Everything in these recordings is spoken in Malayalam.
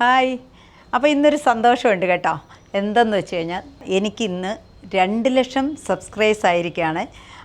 ഹായ്. അപ്പോൾ ഇന്നൊരു സന്തോഷമുണ്ട് കേട്ടോ. എന്തെന്ന് വെച്ച് കഴിഞ്ഞാൽ എനിക്കിന്ന് 2 ലക്ഷം സബ്സ്ക്രൈബ്സ് ആയിരിക്കുകയാണ്.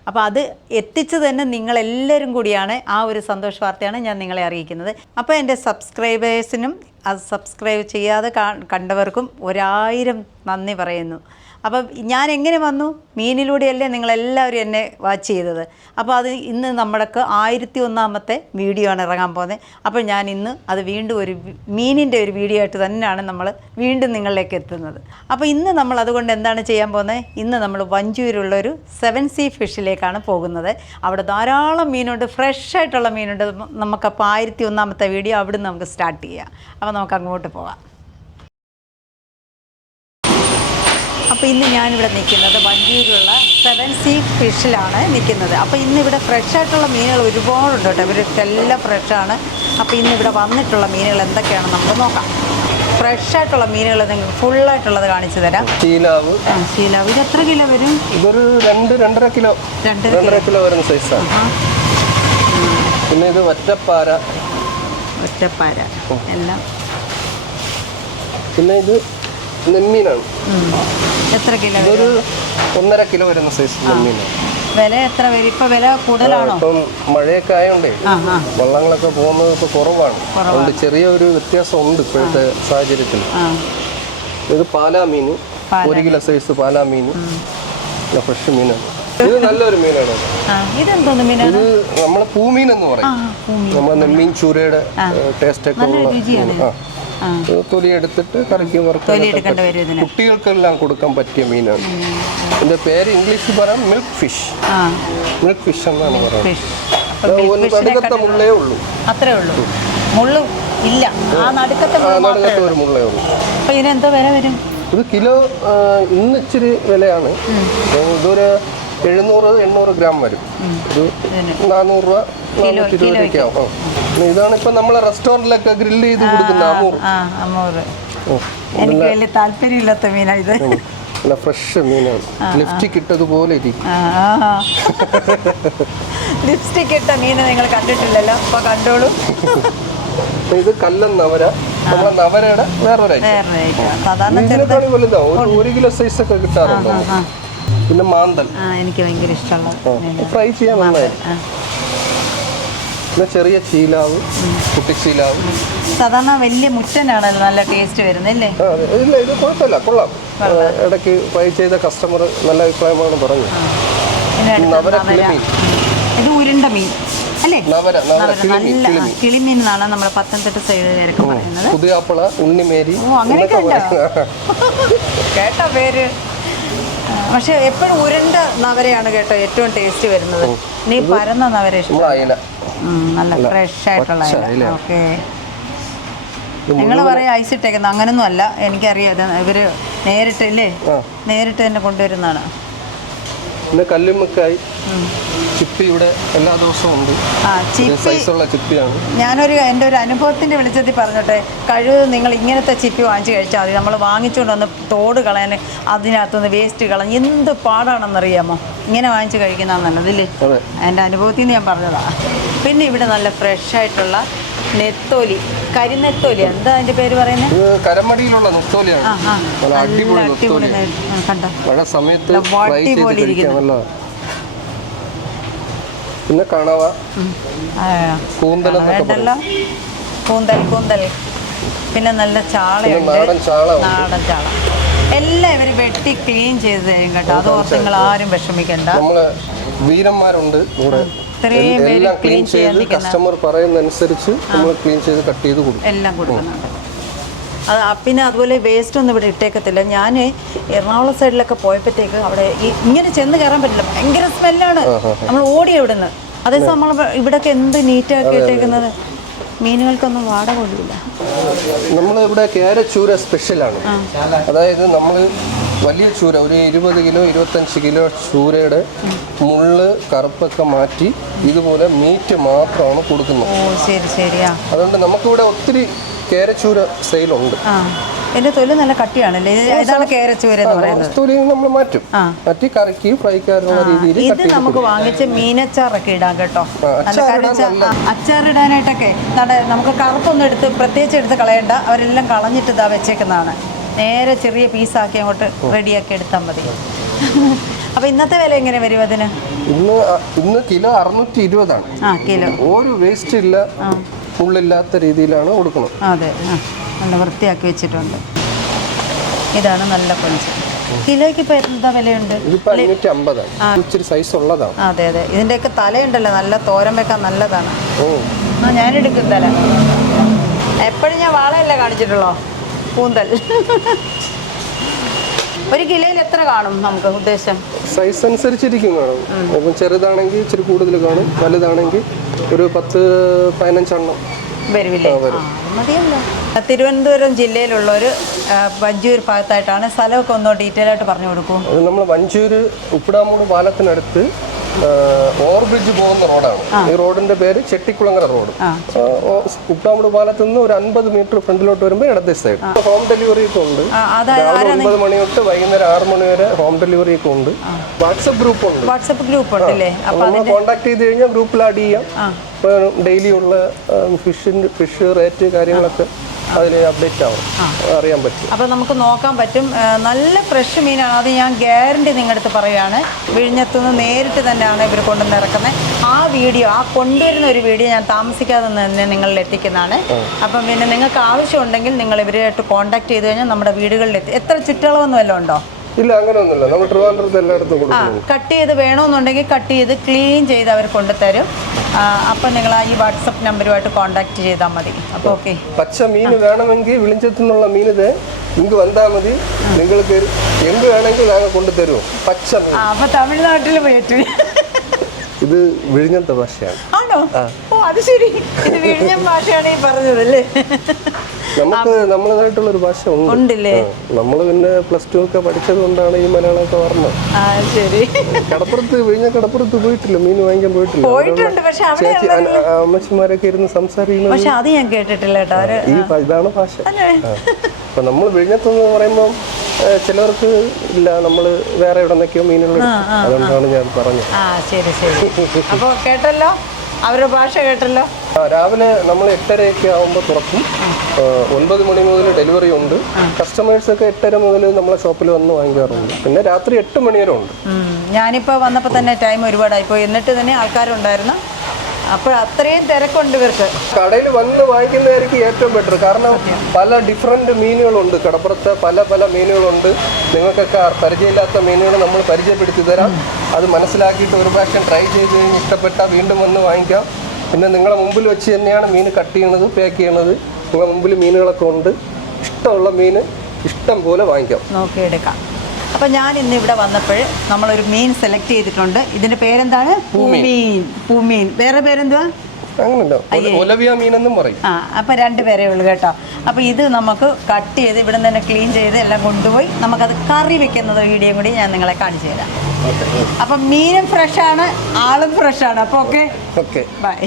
അപ്പോൾ അത് എത്തിച്ചു തന്നെ നിങ്ങളെല്ലാവരും കൂടിയാണ്. ആ ഒരു സന്തോഷ വാർത്തയാണ് ഞാൻ നിങ്ങളെ അറിയിക്കുന്നത്. അപ്പോൾ എൻ്റെ സബ്സ്ക്രൈബേഴ്സിനും അത് സബ്സ്ക്രൈബ് ചെയ്യാതെ കണ്ടവർക്കും 1000 നന്ദി പറയുന്നു. അപ്പം ഞാൻ എങ്ങനെ വന്നു? മീനിലൂടെയല്ലേ നിങ്ങളെല്ലാവരും എന്നെ വാച്ച് ചെയ്തത്. അപ്പോൾ അത് ഇന്ന് നമ്മൾക്ക് 1001ാമത്തെ വീഡിയോ ആണ് ഇറങ്ങാൻ പോകുന്നത്. അപ്പോൾ ഞാൻ ഇന്ന് അത് വീണ്ടും ഒരു മീനിൻ്റെ ഒരു വീഡിയോ ആയിട്ട് തന്നെയാണ് നമ്മൾ വീണ്ടും നിങ്ങളിലേക്ക് എത്തുന്നത്. അപ്പോൾ ഇന്ന് നമ്മൾ അതുകൊണ്ട് എന്താണ് ചെയ്യാൻ പോകുന്നത്? ഇന്ന് നമ്മൾ വഞ്ചൂരുള്ളൊരു 7 സീ ഫിഷിലേക്കാണ് പോകുന്നത്. അവിടെ ധാരാളം മീനുണ്ട്, ഫ്രഷ് ആയിട്ടുള്ള മീനുണ്ട്. നമുക്കപ്പോൾ 1001ാമത്തെ വീഡിയോ അവിടെ നിന്ന് നമുക്ക് സ്റ്റാർട്ട് ചെയ്യാം. അപ്പോൾ നമുക്ക് അങ്ങോട്ട് പോകാം. അപ്പോൾ ഇന്ന് ഞാനിവിടെ നിൽക്കുന്നത് വഞ്ചൂരിലുള്ള 7 സീ ഫിഷിലാണ് നിൽക്കുന്നത്. അപ്പോൾ ഇന്നിവിടെ ഫ്രഷായിട്ടുള്ള മീനുകൾ ഒരുപാടുണ്ട് കേട്ടോ. ഇവരൊക്കെല്ലാം ഫ്രഷാണ്. അപ്പോൾ ഇന്നിവിടെ വന്നിട്ടുള്ള മീനുകൾ എന്തൊക്കെയാണെന്ന് നമുക്ക് നോക്കാം. ഫ്രഷായിട്ടുള്ള മീനുകൾ നിങ്ങൾക്ക് ഫുള്ളായിട്ടുള്ളത് കാണിച്ചു തരാം. ശീലാവ്. ഇത് എത്ര കിലോ വരും? ഇതൊരു 2-2.5 കിലോ. 2.5 കിലോ വരുന്ന സൈസാണ്. പിന്നെ ഇത് ഒറ്റപ്പാര എല്ലാം. പിന്നെ ഇത് നെമ്മീനാണ്. എത്ര കിലോ? ഇതൊരു 1.5 കിലോ വരുന്ന സൈസ് നെമ്മീനാണ്. വില എത്ര വരും? ഇപ്പൊ വില കൂടുതലാണോ? ഇപ്പം മഴയൊക്കെ ആയതുകൊണ്ടേ വള്ളങ്ങളൊക്കെ പോകുന്നത് ഇപ്പോൾ കുറവാണ്. അതുകൊണ്ട് ചെറിയൊരു വ്യത്യാസം ഉണ്ട് ഇപ്പോഴത്തെ സാഹചര്യത്തിൽ. ഇത് പാലാ മീൻ, 1 കിലോ സൈസ് പാലാ മീൻ, ഫ്രഷ് മീനാണ്. ഇത് നല്ലൊരു മീനാണ്. ഇതെന്തോന്ന് മീനാണ്? ഇത് നമ്മളെ പൂമീൻ എന്ന് പറയും. നമ്മളെ നെമ്മീൻ ചൂരയുടെ ടേസ്റ്റ് ഒക്കെ ഉള്ള തൊലി എടുത്തിട്ട് കറിക്ക് കുട്ടികൾക്കെല്ലാം കൊടുക്കാൻ പറ്റിയ മീനാണ്. ഇതിന്റെ പേര് ഇംഗ്ലീഷിൽ പറയാം മിൽക്ക് ഫിഷ്. മിൽക്ക് ഫിഷ് എന്നാണ് പറയുന്നത്. നടുക്കത്തെ മുള്ളേ ഉള്ളൂ. അത്രേ ഉള്ളൂ. മുള്ളു ഇല്ല. നടുക്കത്തെ ഒരു മുള്ളേ ഉള്ളൂ. അപ്പൊ ഇതിനെന്താ വില വരും? ഇത് കിലോ ഇന്ന് ഇച്ചിരി വിലയാണ്. ഇതൊരു 700-800 ഗ്രാം വരും. ഇത് 400 രൂപ 420 രൂപയ്ക്ക് ആവും. ഇതാണ് ഇപ്പൊ നമ്മളെ റെസ്റ്റോറന്റിലൊക്കെ ഗ്രില്ല് ചെയ്ത് കൊടുക്കുന്ന അമൂർ. എനിക്ക് വലിയ താല്പര്യമില്ലാത്ത മീനാ ഇത്. നല്ല ഫ്രഷ് മീനാണ്. ലിപ്സ്റ്റിക് ഇട്ടതുപോലെ ഇരിക്കും. ലിപ്സ്റ്റിക് ഇട്ട മീൻ നിങ്ങൾ കണ്ടിട്ടില്ലല്ലോ, അപ്പൊ കണ്ടോളൂ. ഇത് കല്ലൻ നവര. നമ്മളെ നവരയുടെ വേറൊരു സാധാരണ വലുതാവും. 1 കിലോ സൈസ് ഒക്കെ കിട്ടാറുണ്ടോ? പിന്നെ മാന്തൽ എനിക്ക് ഭയങ്കര ഇഷ്ടമുള്ള ഫ്രൈ ചെയ്യാൻ നന്നായിരുന്നു. പിന്നെ ചെറിയ ചീലാവ്, കുട്ടിച്ചീലാവ്. സാധാരണ വലിയ മുറ്റനാണല്ലോ നല്ല ടേസ്റ്റ് വരുന്നല്ലേ? ഇല്ല, ഇത് കുഴപ്പമില്ല, കൊള്ളാം. ഇടയ്ക്ക് ഫ്രൈ ചെയ്ത കസ്റ്റമർ നല്ല അഭിപ്രായമാണ് പറഞ്ഞത്. നവര കിളിമീൻ. ഇത് ഉരുണ്ട മീൻ അല്ലേ? നല്ല കിളിമീൻ എന്നാണ് നമ്മുടെ പത്തനംതിട്ട സൈഡിലൊക്കെ പറയുന്നത്. പുതിയാപ്പള, ഉണ്ണിമേരി. അങ്ങനെയൊക്കെ കേട്ടോ പേര്. പക്ഷെ എപ്പോഴും ഉരുണ്ട നവരയാണ് കേട്ടോ ഏറ്റവും ടേസ്റ്റ് വരുന്നത്. നീ പരന്ന നവര ഇഷ്ടം? നല്ല ഫ്രഷ് ആയിട്ടുള്ള. ഓക്കെ, നിങ്ങൾ പറയാം ഐസ് ഇട്ടേക്കുന്നത്. അങ്ങനൊന്നും അല്ല, എനിക്കറിയാം. ഇവര് നേരിട്ട് തന്നെ കൊണ്ടുവരുന്നതാണ്. പിന്നെ കല്ലുമ്മക്കായി ചിപ്പി ഇവിടെ എല്ലാ ദിവസവും ഉണ്ട്. എൻ്റെ ഒരു അനുഭവത്തിൻ്റെ വെളിച്ചത്തിൽ പറഞ്ഞോട്ടെ. നിങ്ങൾ ഇങ്ങനത്തെ ചിപ്പി വാങ്ങിച്ച് കഴിച്ചാൽ മതി. നമ്മൾ വാങ്ങിച്ചുകൊണ്ട് വന്ന് തോട് കളയാൻ, അതിനകത്തുനിന്ന് വേസ്റ്റ് കളഞ്ഞ് എന്ത് പാടാണെന്നറിയാമോ? ഇങ്ങനെ വാങ്ങിച്ച് കഴിക്കുന്നതാണ് നല്ലതില്ലേ? എൻ്റെ അനുഭവത്തിൽ നിന്ന് ഞാൻ പറഞ്ഞതാണ്. പിന്നെ ഇവിടെ നല്ല ഫ്രഷ് ആയിട്ടുള്ള നെത്തോലി, കരിനെത്തോലി. എന്താ അതിന്റെ പേര് പറയുന്നത്? കരമടിയിലുള്ള നെത്തോലിയാണ്. പിന്നെ കണവ, കൂന്തൽ. പിന്നെ നല്ല ചാളയുണ്ട്, നാടൻ ചാള. എല്ലാം ഇവർ വെട്ടി ക്ലീൻ ചെയ്ത് തരും കേട്ടോ. അത് ഓർത്ത് നിങ്ങൾ ആരും വിഷമിക്കണ്ട. നമ്മള് വീരന്മാരുണ്ട് കൂടെ. എല്ലാം ക്ലീൻ ചെയ്ത് കസ്റ്റമർ പറയുന്നതനുസരിച്ച് നമ്മൾ ക്ലീൻ ചെയ്ത് കട്ട് ചെയ്ത് കൊടുക്കും. എല്ലാം കൊടുക്കുന്നുണ്ട്. പിന്നെ അതുപോലെ വേസ്റ്റ് ഒന്നും ഇവിടെ ഇട്ടേക്കത്തില്ല. ഞാൻ എറണാകുളം സൈഡിലൊക്കെ പോയപ്പോഴത്തേക്ക് അവിടെ ഇങ്ങനെ ചെന്ന് കയറാൻ പറ്റില്ല, ഭയങ്കര സ്മെല്ലാണ്. നമ്മൾ ഓടി ഇവിടുന്ന്. അതേസമയം നമ്മൾ ഇവിടെയൊക്കെ എന്ത് നീറ്റാക്കി ഇട്ടേക്കുന്നത്. മീനുകൾക്കൊന്നും വാട കൊള്ളില്ല. നമ്മളിവിടെ കേരച്ചൂര സ്പെഷ്യലാണ്. അതായത് നമ്മൾ വലിയ ചൂര, ഒരു 20 കിലോ 25 കിലോ ചൂരയുടെ മുള്ള് കറുപ്പൊക്കെ മാറ്റി ഇതുപോലെ മീറ്റ് മാത്രമാണ് കൊടുക്കുന്നത്. അതുകൊണ്ട് നമുക്കിവിടെ ഒത്തിരി കേരച്ചൂര സെയിലുണ്ട്. ഇതിന്റെ തൊലി നല്ല കട്ടിയാണല്ലേ? ഇതാണ് കേരച്ചൂര എന്ന് പറയുന്നത്. തൊലി നമ്മൾ മാറ്റും, മാറ്റി കറിക്ക് ഫ്രൈക്കാറുള്ള രീതിയിൽ. ഇത് നമുക്ക് വാങ്ങിച്ച് മീനച്ചാറൊക്കെ ഇടാം കേട്ടോ. അച്ചാറിടാനായിട്ടൊക്കെ നമുക്ക് കറുപ്പൊന്നും പ്രത്യേകിച്ച് എടുത്ത് കളയണ്ട. അവരെല്ലാം കളഞ്ഞിട്ട് ഇതാ വെച്ചേക്കുന്നതാണ്. നേരെ ചെറിയ പീസാക്കി അങ്ങോട്ട് റെഡിയാക്കി എടുത്താൽ മതി. അപ്പൊ ഇന്നത്തെ വില എങ്ങനെ വരും അതിന്? ഇന്ന് കിലോ 620 കിലോ. ഒരു വേസ്റ്റ് ഇല്ല, ഉള്ളില്ലാത്ത രീതിയിലാണ് കൊടുക്കുന്നത്. അതെ, നല്ല വൃത്തിയാക്കി വെച്ചിട്ടുണ്ട്. ഇതാണ് നല്ല കൊഞ്ച്. കിലോയ്ക്ക് ഇപ്പൊ എന്താ വിലയുണ്ട്? 550. ഇച്ചിരി സൈസ് ഉള്ളതാണ്. അതെ അതെ, ഇതിന്റെയൊക്കെ തലയുണ്ടല്ലോ, നല്ല തോരൻ വെക്കാൻ നല്ലതാണ്. ഞാനെടുക്കും തല. എപ്പോഴും ഞാൻ വാളയല്ലേ കാണിച്ചിട്ടുള്ളോ, കൂന്തൽ. ഒരു കിലോയിൽ എത്ര കാണും നമുക്ക് ഉദ്ദേശം? സൈസ് അനുസരിച്ചിരിക്കും കാണും. അപ്പം ചെറുതാണെങ്കിൽ ഇച്ചിരി കൂടുതൽ കാണും, വലുതാണെങ്കിൽ ഒരു 10-15 എണ്ണം വരില്ലേ? മതിയല്ലോ. തിരുവനന്തപുരം ജില്ലയിലുള്ളൊരു വഞ്ചൂർ ഭാഗത്തായിട്ടാണ്. സ്ഥലമൊക്കെ ഒന്നോ ഡീറ്റെയിൽ ആയിട്ട് പറഞ്ഞു കൊടുക്കും. അത് നമ്മൾ വഞ്ചൂർ ഉപ്പിടാമൂട് പാലത്തിനടുത്ത് ഓവർബ്രിഡ്ജ് പോകുന്ന റോഡാണ്. ഈ റോഡിന്റെ പേര് ചെട്ടിക്കുളങ്ങര റോഡ്. ഉപ്പിടാമൂട് പാലത്ത് നിന്ന് ഒരു 50 മീറ്റർ ഫ്രണ്ടിലോട്ട് വരുമ്പോൾ ഇടത്തെ സൈഡ്. ഹോം ഡെലിവറി ഒക്കെ ഉണ്ട്. രാവിലെ 9 മണി തൊട്ട് വൈകുന്നേരം 6 മണി വരെ ഹോം ഡെലിവറി ഒക്കെ ഉണ്ട്. വാട്സപ്പ് ഗ്രൂപ്പ് ഉണ്ട്. വാട്സപ്പ് ഗ്രൂപ്പ് ഉണ്ടല്ലേ? നമ്മൾ കോൺടാക്ട് ചെയ്ത് കഴിഞ്ഞാൽ ഗ്രൂപ്പിൽ ആഡ് ചെയ്യാം. ഡെയിലി ഉള്ള ഫിഷ് റേറ്റ് കാര്യങ്ങളൊക്കെ അതിൽ അപ്ഡേറ്റ് ആവും, അറിയാൻ പറ്റും. അപ്പോൾ നമുക്ക് നോക്കാൻ പറ്റും. നല്ല ഫ്രഷ് മീനാണ്, അത് ഞാൻ ഗ്യാരണ്ടി നിങ്ങളുടെ അടുത്ത് പറയുകയാണ്. വിഴിഞ്ഞത്തുനിന്ന് നേരിട്ട് തന്നെയാണ് ഇവർ കൊണ്ടുവന്ന് ഇറക്കുന്നത്. ആ വീഡിയോ, ആ കൊണ്ടുവരുന്ന ഒരു വീഡിയോ ഞാൻ താമസിക്കാതെ തന്നെ നിങ്ങളിൽ എത്തിക്കുന്നതാണ്. അപ്പം പിന്നെ നിങ്ങൾക്ക് ആവശ്യമുണ്ടെങ്കിൽ നിങ്ങൾ ഇവരുമായിട്ട് കോൺടാക്ട് ചെയ്ത് കഴിഞ്ഞാൽ നമ്മുടെ വീടുകളിൽ എത്ര ചുറ്റളവൊന്നും വല്ലതും ഉണ്ടോ? ഇല്ല, അങ്ങനെയൊന്നുമില്ല. നമ്മൾ ട്രിവാൻഡ്രത്ത് എല്ലായിടത്തും കൊടുക്കും. കട്ട് ചെയ്ത് വേണമെന്നുണ്ടെങ്കിൽ കട്ട് ചെയ്ത് ക്ലീൻ ചെയ്ത് അവർ കൊണ്ടുതരും. അപ്പം നിങ്ങൾ ഈ വാട്സപ്പ് നമ്പറുമായിട്ട് കോൺടാക്ട് ചെയ്താൽ മതി. അപ്പോൾ ഓക്കെ. പച്ച മീൻ വേണമെങ്കിൽ വിളിഞ്ചത്തു നിന്നുള്ള മീൻ നിങ്ങൾക്ക് വന്നാൽ മതി. നിങ്ങൾക്ക് എന്ത് വേണമെങ്കിൽ ഞങ്ങൾ കൊണ്ടുതരുമോ പച്ച മീൻ. അപ്പോൾ തമിഴ്നാട്ടിൽ പോയിട്ട് ഇത് വിഴിഞ്ഞത്തെ ഭാഷയാണ്. ആണോ? ഓ, അത് ശരി. ഇത് വിഴിഞ്ഞം ഭാഷയാണ് ഈ പറഞ്ഞതല്ലേ? നമുക്ക് നമ്മളതായിട്ടുള്ള ഒരു ഭാഷ ഉണ്ടല്ലേ? നമ്മൾ പിന്നെ +2 ഒക്കെ പഠിച്ചത് കൊണ്ടാണ് ഈ മലയാളമൊക്കെ പറഞ്ഞത്. ശരി. കടപ്പുറത്ത് വിഴിഞ്ഞ കടപ്പുറത്ത് പോയിട്ടില്ല, മീൻ വാങ്ങിക്കാൻ പോയിട്ടില്ല. ചേച്ചി അമ്മച്ചിമാരൊക്കെ ഇരുന്ന് സംസാരിക്കുന്നത്. പക്ഷെ അത് ഞാൻ കേട്ടിട്ടില്ല കേട്ടോ. ഇതാണ് ഭാഷ. അപ്പൊ നമ്മൾ വിഴിഞ്ഞത്തെന്ന് പറയുമ്പോൾ ചിലവർക്ക് ഇല്ല, നമ്മൾ വേറെ എവിടെ നിന്നൊക്കെയോ മീനുകൾ, അതുകൊണ്ടാണ് ഞാൻ പറഞ്ഞത്. ശരി ശരി. അപ്പോൾ കേട്ടല്ലോ, അവരുടെ ഭാഷ കേട്ടല്ലോ. രാവിലെ നമ്മൾ 8:30 ആകുമ്പോൾ തുറക്കും. 9 മണി മുതൽ ഡെലിവറി ഉണ്ട്. കസ്റ്റമേഴ്സൊക്കെ 8:30 മുതൽ നമ്മളെ ഷോപ്പിൽ വന്ന് വാങ്ങിക്കാറുണ്ട്. പിന്നെ രാത്രി 8 മണി വരെ ഉണ്ട്. ഞാനിപ്പോൾ വന്നപ്പോൾ തന്നെ ടൈം ഒരുപാടായിപ്പോയി. എന്നിട്ട് തന്നെ ആൾക്കാരുണ്ടായിരുന്നു. അപ്പോൾ അത്രയും തിരക്കുണ്ട് ഇവർക്ക്. കടയിൽ വന്ന് വാങ്ങിക്കുന്നതായിരിക്കും ഏറ്റവും ബെറ്റർ. കാരണം പല ഡിഫറെൻറ്റ് മീനുകളുണ്ട്. കടപ്പുറത്ത് പല പല മീനുകളുണ്ട്. നിങ്ങൾക്കൊക്കെ പരിചയമില്ലാത്ത മീനുകൾ നമ്മൾ പരിചയപ്പെടുത്തി തരാം. അത് മനസ്സിലാക്കിയിട്ട് ഒരു പ്രാവശ്യം ട്രൈ ചെയ്ത് കഴിഞ്ഞ് ഇഷ്ടപ്പെട്ടാൽ വീണ്ടും വന്ന് വാങ്ങിക്കാം. പിന്നെ നിങ്ങളെ മുമ്പിൽ വെച്ച് തന്നെയാണ് മീൻ കട്ട് ചെയ്യണത്, പാക്ക് ചെയ്യണത്. നിങ്ങളുടെ മുമ്പിൽ മീനുകളൊക്കെ ഉണ്ട്. ഇഷ്ടമുള്ള മീൻ ഇഷ്ടം പോലെ വാങ്ങിക്കാം, നോക്കിയെടുക്കാം. അപ്പം ഞാൻ ഇന്ന് ഇവിടെ വന്നപ്പോൾ നമ്മളൊരു മീൻ സെലക്ട് ചെയ്തിട്ടുണ്ട്. ഇതിന്റെ പേരെന്താണ്? പൂമീൻ. വേറെ പേരെന്തുവാ? ഒലവിയ മീനെന്നും പറയും. അപ്പം 2 പേരേ ഉള്ളൂ കേട്ടോ. അപ്പം ഇത് നമുക്ക് കട്ട് ചെയ്ത് ഇവിടെ നിന്ന് തന്നെ ക്ലീൻ ചെയ്ത് എല്ലാം കൊണ്ടുപോയി നമുക്കത് കറി വെക്കുന്നത് വീഡിയോ കൂടി ഞാൻ നിങ്ങളെ കാണിച്ചു തരാം. അപ്പം മീനും ഫ്രഷാണ്, ആളും ഫ്രഷാണ്. അപ്പോൾ ഓക്കെ, ബൈ.